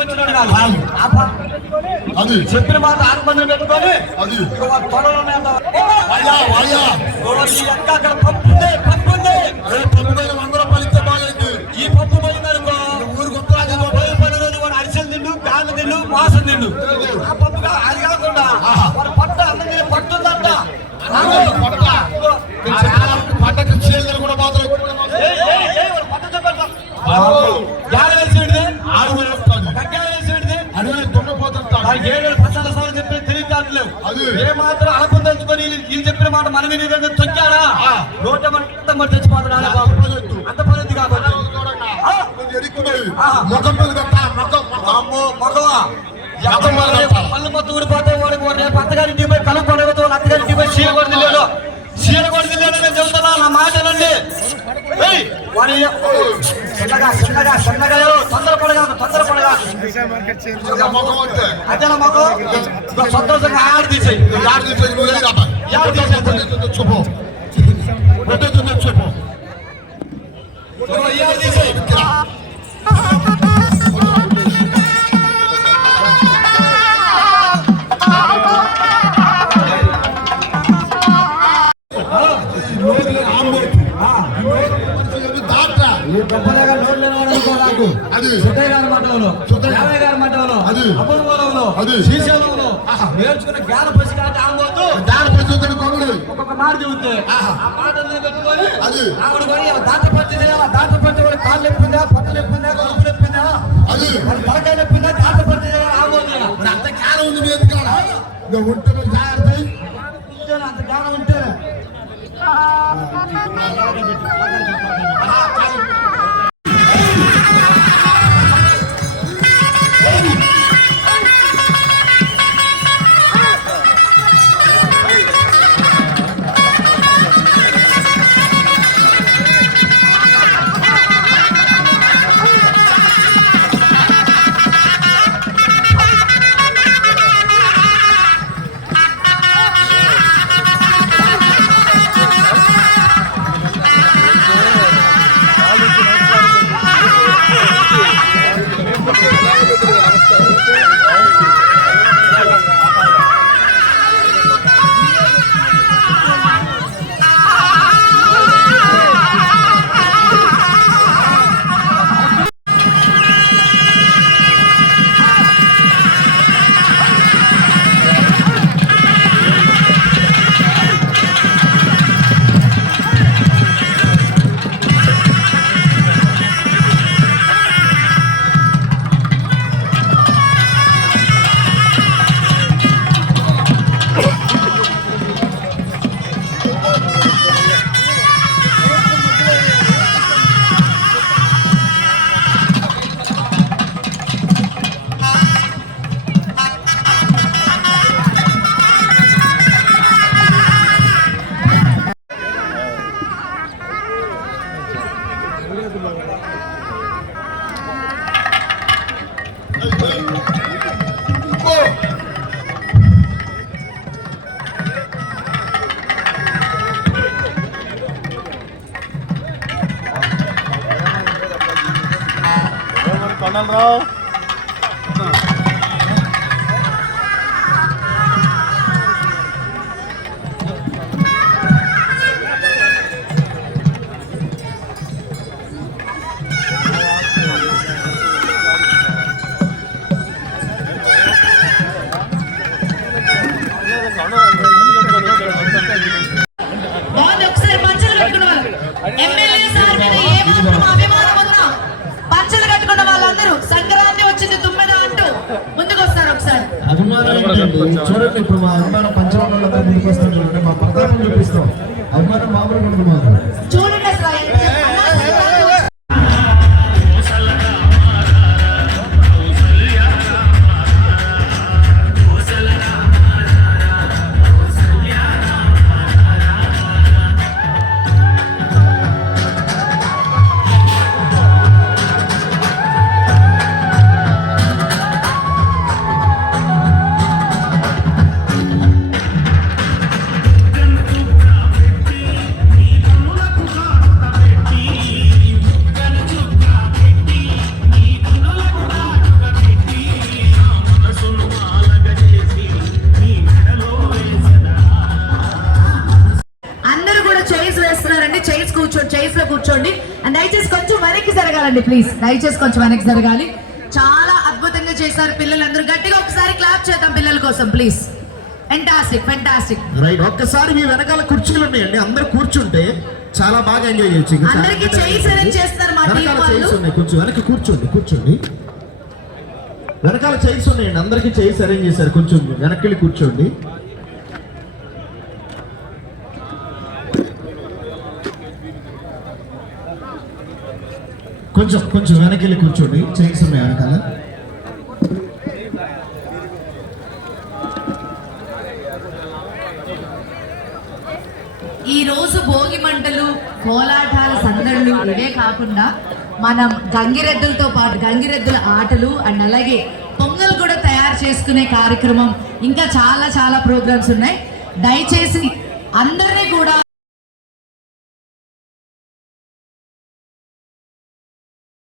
వచ్చినాడు కాదు అది చెప్పిన మాట ఆత్మని పెట్టుకొని అది త్వరలో అక్కడ పప్పు ఉంది పప్పు ఉంది పప్పు పైన 100 రూపాయలు ఇస్తే బాగాలేదు. ఈ పప్పు పోయిందనుకో ఊరు గొప్ప పని రోజు వాడు అరిసెలు తిండు కాళ్ళు తిండు మాసం తిండు. ఆ పప్పు అది కాకుండా వాడు పట్టు అన్నం పట్టుందంట పట్టకు చేతులు కూడా మాత్రం గ్యాల వేసేది గగ్గాల వేసేది అడవి దున్నపోతుంటాడు. 7 పట్టాల సార్లు చెప్పి తెలియట్లేదు. ఏ మాత్రం అనుకుందలుచుకొని వీళ్ళు చెప్పిన మాట మన మీద తొక్కారా నోట మన తెచ్చిపోతున్నాడు. అంత పద్ధతి కాబట్టి పళ్ళు మొత్తం ఊడిపోతే వాడి అత్తగారింటికి పోయి కలుపు పడగతో అత్తగారింటికి పోయి చీర కొడుతు లేదు చీర కొడుతు లేదు నేను చెబుతున్నా నా మాటలండి. వాడి చిన్నగా తొందరపడగాదు అదే మొక్క సంతోషంగా ఆడ తీసేయి శ్రీశైలంలో నేర్చుకున్న జ్ఞాన పసి కాబట్టి ఆంబోతు ఒక్కొక్క మాట చెబుతే ఆ మాటల్ని పెట్టుకొని ఆవిడ దాటపట్టి దాటపట్టి వాడి కాళ్ళు ఎప్పిందా పట్టలు ఎప్పిందా కలుపులు ఎప్పిందా తలకాయ ఎప్పిందా దాటపట్టి ఆంబోతు అంత జ్ఞానం ఉంది మీద ఉంటే జాగ్రత్త అంత జ్ఞానం ఉంటే కొండలరావు ఒకసారి పంచలు కట్టుకున్నారు ఎమ్మెల్యే సార్ మీద ఏమాత్రం అభిమానం ఉన్నా పంచలు కట్టుకున్న వాళ్ళందరూ సంక్రాంతి వచ్చింది తుమ్మెద అంటూ ముందుకు వస్తారు. ఒకసారి చూడండి, ఇప్పుడు మా అభిమానం పంచవాళ్ళందరూ ముందుకు వస్తాం. చూడండి, మా ప్రతాపం చూపిస్తాం. అభిమానం మామూలుగా చూడండి అసలు చైర్స్ లో కూర్చోండి. అండ్ దయచేసి కొంచెం వెనక్కి జరగాలండి ప్లీజ్. దయచేసి కొంచెం వెనక్కి జరగాలి. చాలా అద్భుతంగా చేశారు పిల్లలందరూ. గట్టిగా ఒకసారి క్లాప్ చేద్దాం పిల్లల కోసం ప్లీజ్. ఫెంటాస్టిక్. రైట్, ఒక్కసారి మీ వెనకాల కుర్చీలు ఉన్నాయండి, అందరు కూర్చుంటే చాలా బాగా ఎంజాయ్ చేయొచ్చు. అందరికి చైర్స్ అరేంజ్ చేస్తారు మా టీం వెనకాల వాళ్ళు. చైర్స్ ఉన్నాయి, కొంచెం వెనక్కి కూర్చోండి. వెనకాల చైర్స్ ఉన్నాయండి, అందరికి చైర్స్ అరేంజ్ చేశారు, కొంచెం వెనక్కి వెళ్ళి కూర్చోండి. కొంచెం వెనక్కి వెళ్ళి కూర్చోండి, చైర్స్ ఉన్నాయి వెనకాల. ఈ రోజు భోగి మంటలు, కోలాటాల సందడులు ఇవే కాకుండా మనం గంగిరెద్దులతో పాటు గంగిరెద్దుల ఆటలు అండ్ అలాగే పొంగల్ కూడా తయారు చేసుకునే కార్యక్రమం, ఇంకా చాలా ప్రోగ్రామ్స్ ఉన్నాయి. దయచేసి అందరినీ కూడా